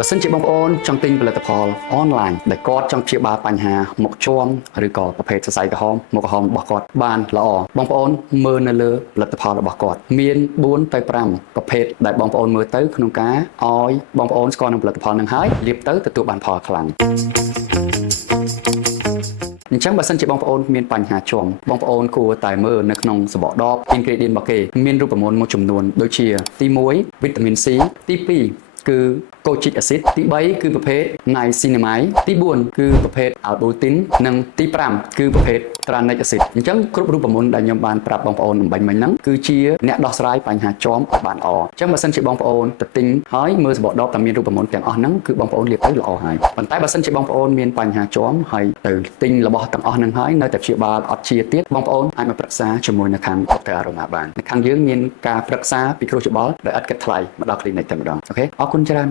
បើសិនជាបងប្អូនចង់ទិញផលិតផលអនឡាញដែលគាត់ចង់ព្យាបាលបញ្ហាមុខជាំឬក៏ប្រភេទសរសៃក្រហមមុខក្រហមរបស់គាត់បានល្អបងប្អូនមើលនៅលើផលិតផលរបស់គាត់មាន4ទៅ5ប្រភេទដែលបងប្អូនមើលទៅក្នុងការឲ្យបងប្អូនស្គាល់នឹងផលិតផលនឹងហើយលាបទៅទទួលបានផលខ្លាំងអញ្ចឹងបើសិនជាបងប្អូនមានបញ្ហាជាំបងប្អូនគួរតែមើលនៅក្នុងសំបកដប ingredient របស់គេមានរូបមន្តមួយចំនួនដូចជាទី1វីតាមីន C ទី2គឺKojic acid ទី3គឺប្រភេទ niacinamide ទី4គឺប្រភេទ albutin និងទី5គឺប្រភេទ tranix acid អញ្ចឹងគ្រប់រូបមន្តដែលខ្ញុំបានប្រាប់បងប្អូនអំបញ្ញមិញហ្នឹងគឺជាអ្នកដោះស្រាយបញ្ហាជាំឲ្យបានល្អអញ្ចឹងបើសិនជាបងប្អូនទៅទិញហើយមើលសំបកដបតែមានរូបមន្តទាំងអស់ហ្នឹងគឺបងប្អូនលាបទៅល្អហើយប៉ុន្តែបើសិនជាបងប្អូនមានបញ្ហាជាំហើយទៅទិញរបស់ទាំងអស់ហ្នឹងហើយនៅតែព្យាបាលអត់ជាទៀតបងប្អូនអាចមកប្រឹក្សាជាមួយនៅខាង Dr. Aroma បាននៅខាងយើងមានការប្រឹក្សាពិគ្រោះយោបល់ដោយឥតគិតថ្លៃមកដល់ clinic តែម្ដងអូខេអរគុណច្រើន